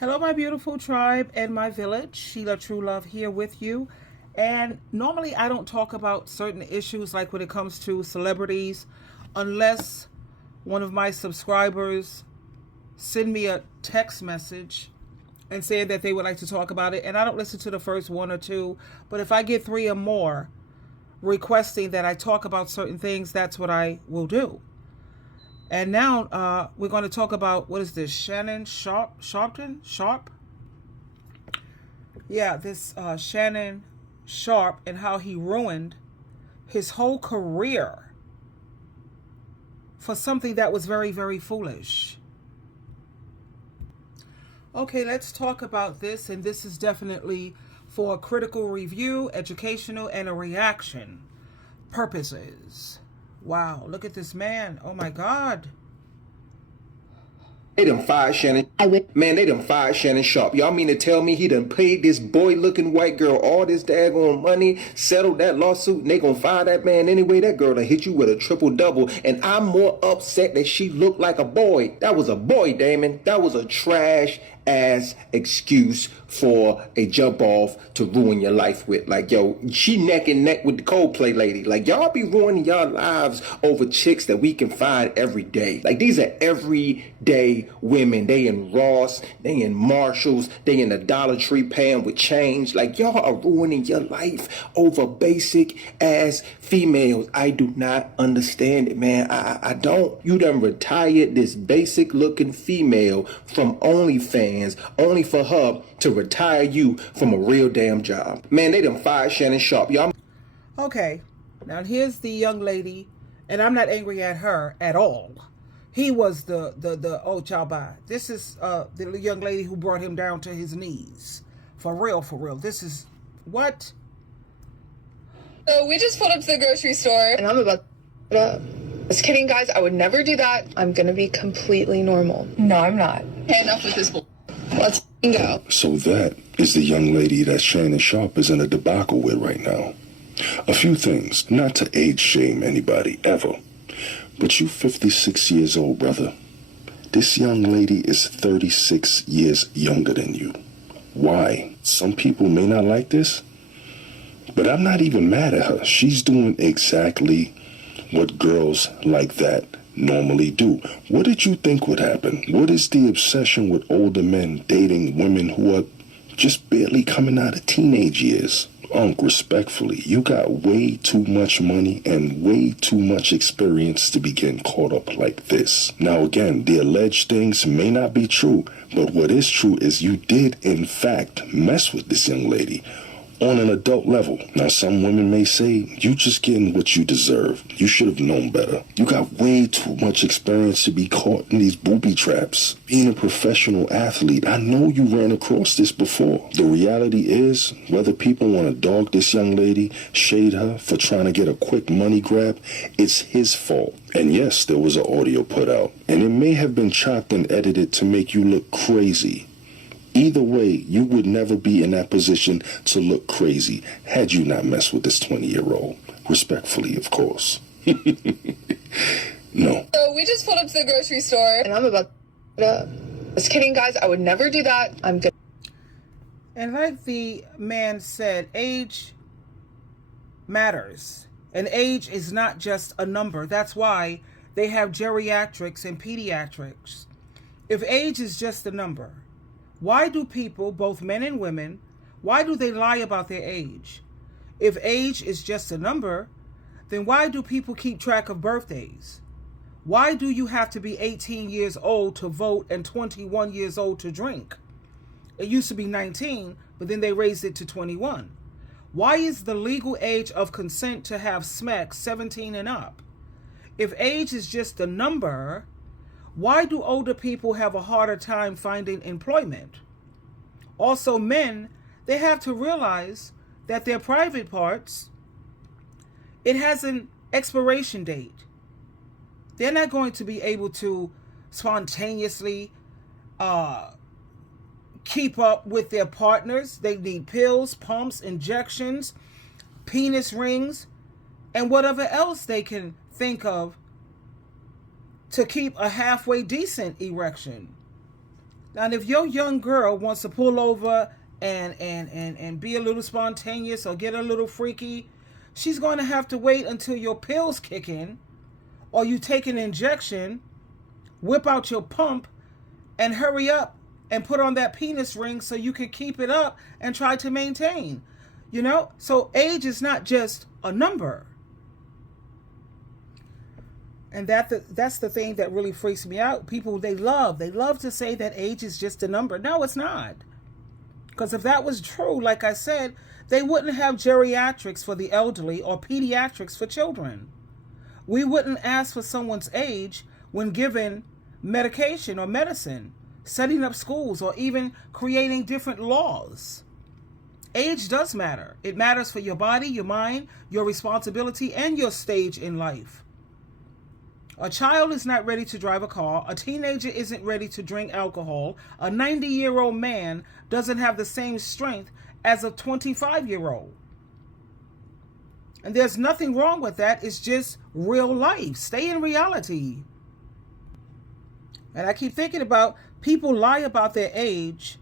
Hello, my beautiful tribe and my village. SheilaTruelove here with you. And normally I don't talk about certain issues like when it comes to celebrities unless one of my subscribers send me a text message and say that they would like to talk about it. And I don't listen to the first one or two, but if I get three or more requesting that I talk about certain things, that's what I will do. And now we're going to talk about, what is this, Shannon Sharpe? Yeah, this Shannon Sharpe, and how he ruined his whole career for something that was very, very foolish. Okay, let's talk about this, and this is definitely for critical review, educational, and a reaction purposes. Wow, look at this man. Oh my God. They done fired Shannon. Man, they done fired Shannon Sharpe. Y'all mean to tell me he done paid this boy-looking white girl all this daggone money, settled that lawsuit, and they gonna fire that man anyway? That girl done hit you with a triple-double, and I'm more upset that she looked like a boy. That was a boy, Damon. That was a trash-ass excuse for a jump-off to ruin your life with. Like, yo, she neck and neck with the Coldplay lady. Like, y'all be ruining y'all lives over chicks that we can find every day. Like, these are everyday women. They in Ross, they in Marshalls, they in the Dollar Tree paying with change. Like, y'all are ruining your life over basic ass females. I do not understand it, man. I don't. You done retired this basic looking female from OnlyFans only for her to retire you from a real damn job. Man, they done fired Shannon Sharpe. Y'all. Okay, now here's the young lady, and I'm not angry at her at all. He was the oh, child bye. This is the young lady who brought him down to his knees. For real, for real. This is what? So we just pulled up to the grocery store. And I'm about to Just kidding, guys. I would never do that. I'm gonna be completely normal. No, I'm not. Okay, enough with this bull. Let's go. So that is the young lady that Shannon Sharpe is in a debacle with right now. A few things, not to age shame anybody, ever. But you 56 years old, brother. This young lady is 36 years younger than you. Why? Some people may not like this, but I'm not even mad at her. She's doing exactly what girls like that normally do. What did you think would happen? What is the obsession with older men dating women who are just barely coming out of teenage years? Respectfully, you got way too much money and way too much experience to be getting caught up like this. Now again, the alleged things may not be true, but what is true is you did in fact mess with this young lady on an adult level. Now, some women may say, you just getting what you deserve. You should have known better. You got way too much experience to be caught in these booby traps. Being a professional athlete, I know you ran across this before. The reality is, whether people want to dog this young lady, shade her for trying to get a quick money grab, it's his fault. And yes, there was an audio put out, and it may have been chopped and edited to make you look crazy. Either way, you would never be in that position to look crazy had you not messed with this 20-year-old. Respectfully, of course. No. So we just pulled up to the grocery store. And I'm about to Just kidding, guys. I would never do that. I'm good. And like the man said, age matters. And age is not just a number. That's why they have geriatrics and pediatrics. If age is just a number, why do people, both men and women, why do they lie about their age? If age is just a number, then why do people keep track of birthdays? Why do you have to be 18 years old to vote and 21 years old to drink? It used to be 19, but then they raised it to 21. Why is the legal age of consent to have sex 17 and up? If age is just a number, why do older people have a harder time finding employment? Also, men, they have to realize that their private parts, it has an expiration date. They're not going to be able to spontaneously keep up with their partners. They need pills, pumps, injections, penis rings, and whatever else they can think of to keep a halfway decent erection. Now, if your young girl wants to pull over and be a little spontaneous or get a little freaky, she's going to have to wait until your pills kick in, or you take an injection, whip out your pump, and hurry up and put on that penis ring so you can keep it up and try to maintain. You know? So age is not just a number. And that's the thing that really freaks me out. People, they love to say that age is just a number. No, it's not. Because if that was true, like I said, they wouldn't have geriatrics for the elderly or pediatrics for children. We wouldn't ask for someone's age when given medication or medicine, setting up schools, or even creating different laws. Age does matter. It matters for your body, your mind, your responsibility, and your stage in life. A child is not ready to drive a car. A teenager isn't ready to drink alcohol. A 90-year-old man doesn't have the same strength as a 25-year-old. And there's nothing wrong with that. It's just real life. Stay in reality. And I keep thinking about people lie about their age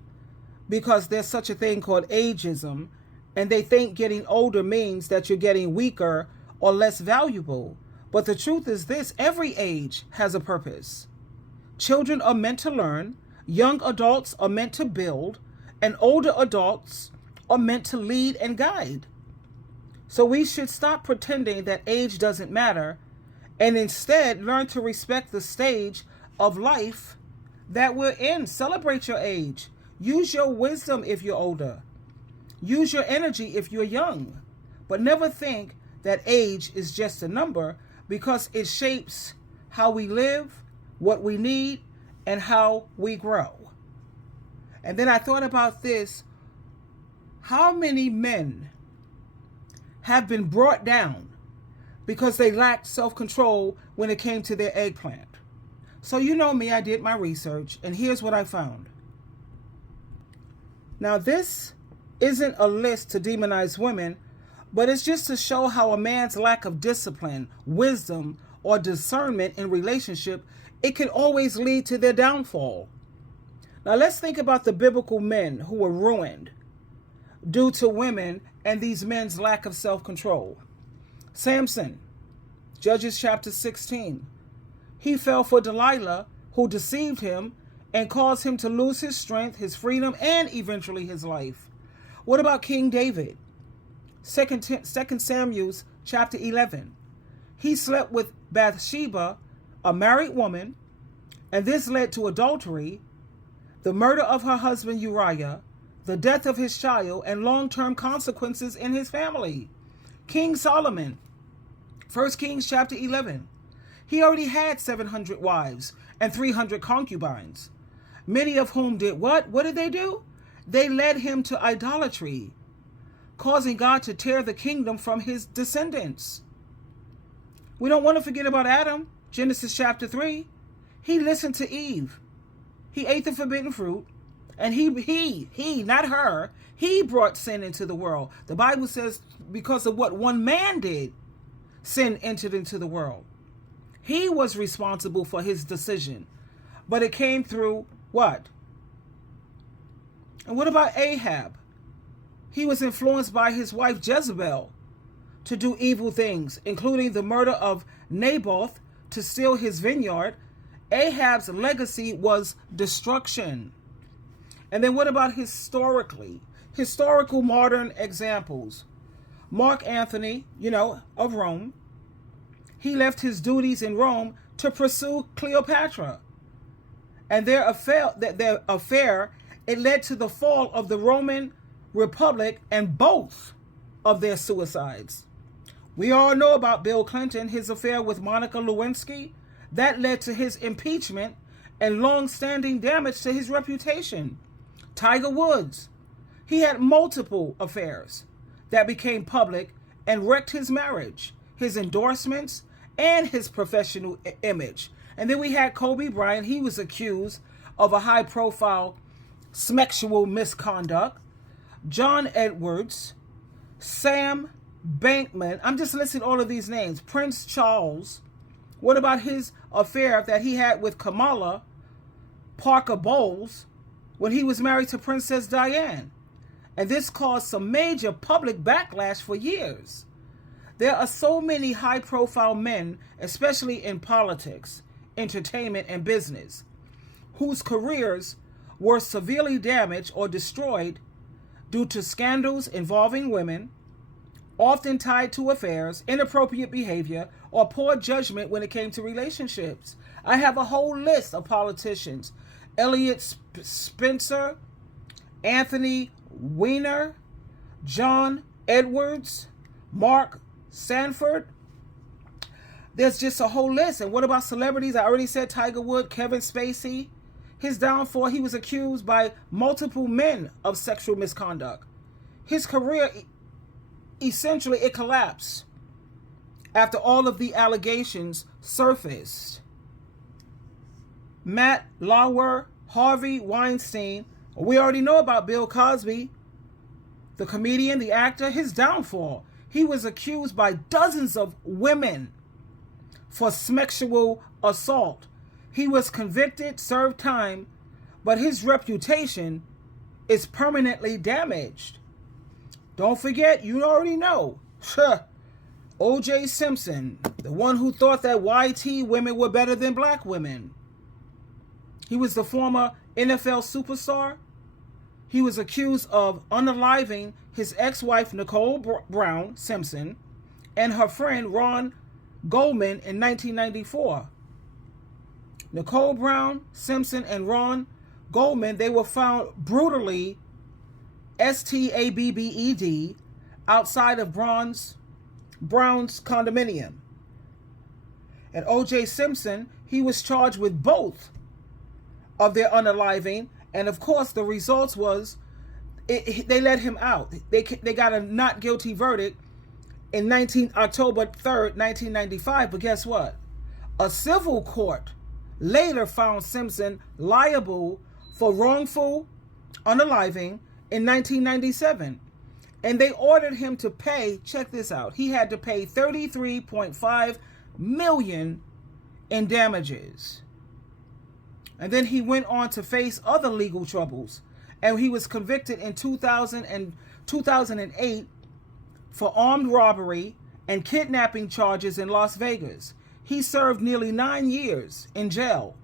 because there's such a thing called ageism, and they think getting older means that you're getting weaker or less valuable. But the truth is this: every age has a purpose. Children are meant to learn, young adults are meant to build, and older adults are meant to lead and guide. So we should stop pretending that age doesn't matter and instead learn to respect the stage of life that we're in. Celebrate your age. Use your wisdom if you're older. Use your energy if you're young. But never think that age is just a number, because it shapes how we live, what we need, and how we grow. And then I thought about this. How many men have been brought down because they lacked self-control when it came to their eggplant? So you know me, I did my research, and here's what I found. Now, this isn't a list to demonize women, but it's just to show how a man's lack of discipline, wisdom, or discernment in relationship, it can always lead to their downfall. Now, let's think about the biblical men who were ruined due to women and these men's lack of self-control. Samson, Judges chapter 16. He fell for Delilah, who deceived him and caused him to lose his strength, his freedom, and eventually his life. What about King David? 2 Samuel chapter 11. He slept with Bathsheba, a married woman, and this led to adultery, the murder of her husband Uriah, the death of his child, and long-term consequences in his family. King Solomon, 1 Kings chapter 11. He already had 700 wives and 300 concubines, many of whom did what? What did they do? They led him to idolatry, causing God to tear the kingdom from his descendants. We don't want to forget about Adam, Genesis chapter 3. He listened to Eve. He ate the forbidden fruit, and he, not her, he brought sin into the world. The Bible says because of what one man did, sin entered into the world. He was responsible for his decision, but it came through what? And what about Ahab? He was influenced by his wife Jezebel to do evil things, including the murder of Naboth to steal his vineyard. Ahab's legacy was destruction. And then what about historical modern examples? Mark Antony, of Rome. He left his duties in Rome to pursue Cleopatra. And their affair, it led to the fall of the Roman Republic and both of their suicides. We all know about Bill Clinton, his affair with Monica Lewinsky. That led to his impeachment and long-standing damage to his reputation. Tiger Woods, he had multiple affairs that became public and wrecked his marriage, his endorsements, and his professional image. And then we had Kobe Bryant. He was accused of a high-profile sexual misconduct. John Edwards, Sam Bankman. I'm just listing all of these names. Prince Charles. What about his affair that he had with Kamala Parker Bowles, when he was married to Princess Diana, and this caused some major public backlash for years. There are so many high-profile men, especially in politics, entertainment, and business, whose careers were severely damaged or destroyed due to scandals involving women, often tied to affairs, inappropriate behavior, or poor judgment when it came to relationships. I have a whole list of politicians: Elliot Spencer, Anthony Weiner, John Edwards, Mark Sanford. There's just a whole list. And what about celebrities? I already said Tiger Woods, Kevin Spacey. His downfall, he was accused by multiple men of sexual misconduct. His career, essentially, it collapsed after all of the allegations surfaced. Matt Lauer, Harvey Weinstein. We already know about Bill Cosby, the comedian, the actor. His downfall, he was accused by dozens of women for sexual assault. He was convicted, served time, but his reputation is permanently damaged. Don't forget, you already know, O.J. Simpson, the one who thought that YT women were better than black women. He was the former NFL superstar. He was accused of unaliving his ex-wife Nicole Brown Simpson and her friend Ron Goldman in 1994. Nicole Brown Simpson and Ron Goldman, they were found brutally stabbed outside of Brown's condominium. And O.J. Simpson, he was charged with both of their unaliving, and of course the results was they let him out. They got a not guilty verdict in October 3rd, 1995. But guess what? A civil court later found Simpson liable for wrongful unaliving in 1997. And they ordered him to pay, check this out, he had to pay $33.5 million in damages. And then he went on to face other legal troubles. And he was convicted in 2000 and 2008 for armed robbery and kidnapping charges in Las Vegas. He served nearly 9 years in jail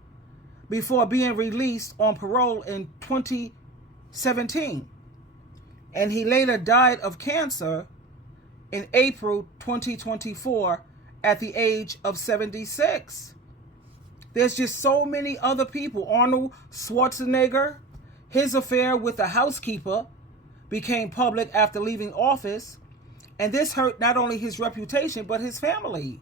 before being released on parole in 2017. And he later died of cancer in April 2024 at the age of 76. There's just so many other people. Arnold Schwarzenegger, his affair with a housekeeper became public after leaving office, and this hurt not only his reputation but his family.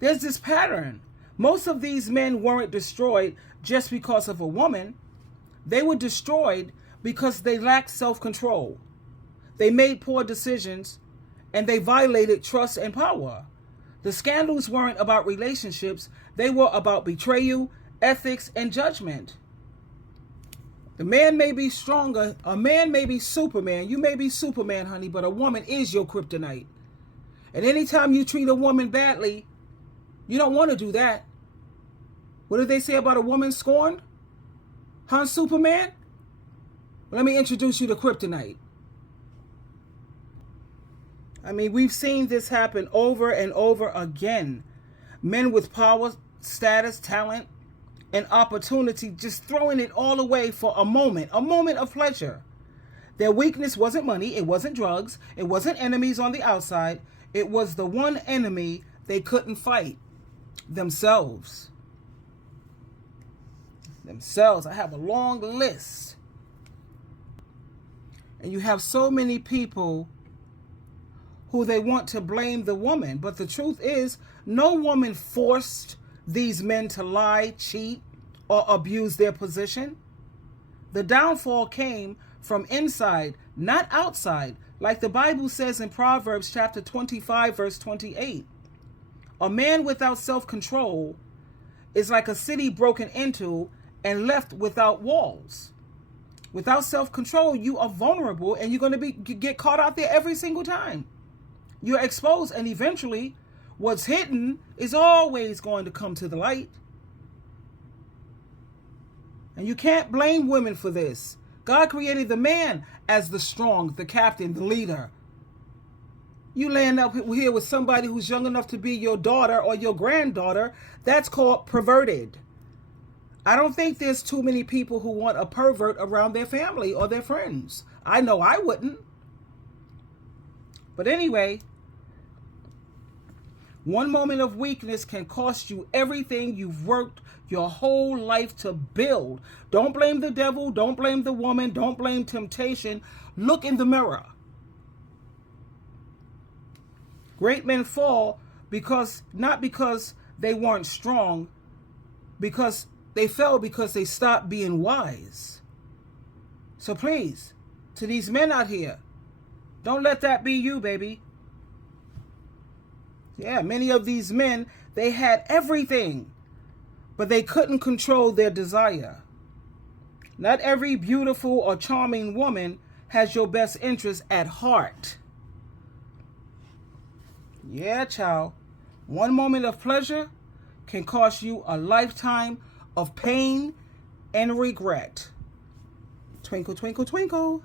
There's this pattern. Most of these men weren't destroyed just because of a woman. They were destroyed because they lacked self-control. They made poor decisions, and they violated trust and power. The scandals weren't about relationships. They were about betrayal, ethics, and judgment. The man may be stronger. A man may be Superman. You may be Superman, honey, but a woman is your kryptonite. And anytime you treat a woman badly, you don't want to do that. What did they say about a woman scorned? Huh, Superman? Let me introduce you to kryptonite. I mean, we've seen this happen over and over again. Men with power, status, talent, and opportunity just throwing it all away for a moment of pleasure. Their weakness wasn't money, it wasn't drugs, it wasn't enemies on the outside. It was the one enemy they couldn't fight: themselves. Themselves. I have a long list. And you have so many people who they want to blame the woman. But the truth is, no woman forced these men to lie, cheat, or abuse their position. The downfall came from inside, not outside, like the Bible says in Proverbs chapter 25, verse 28. A man without self-control is like a city broken into and left without walls. Without self-control, you are vulnerable, and you're going to get caught out there every single time. You're exposed, and eventually what's hidden is always going to come to the light. And you can't blame women for this. God created the man as the strong, the captain, the leader. You land up here with somebody who's young enough to be your daughter or your granddaughter, that's called perverted. I don't think there's too many people who want a pervert around their family or their friends. I know I wouldn't. But anyway, one moment of weakness can cost you everything you've worked your whole life to build. Don't blame the devil. Don't blame the woman. Don't blame temptation. Look in the mirror. Great men fall not because they weren't strong, because they fell because they stopped being wise. So please, to these men out here, don't let that be you, baby. Yeah, many of these men, they had everything, but they couldn't control their desire. Not every beautiful or charming woman has your best interest at heart. Yeah, child. One moment of pleasure can cost you a lifetime of pain and regret. Twinkle, twinkle, twinkle.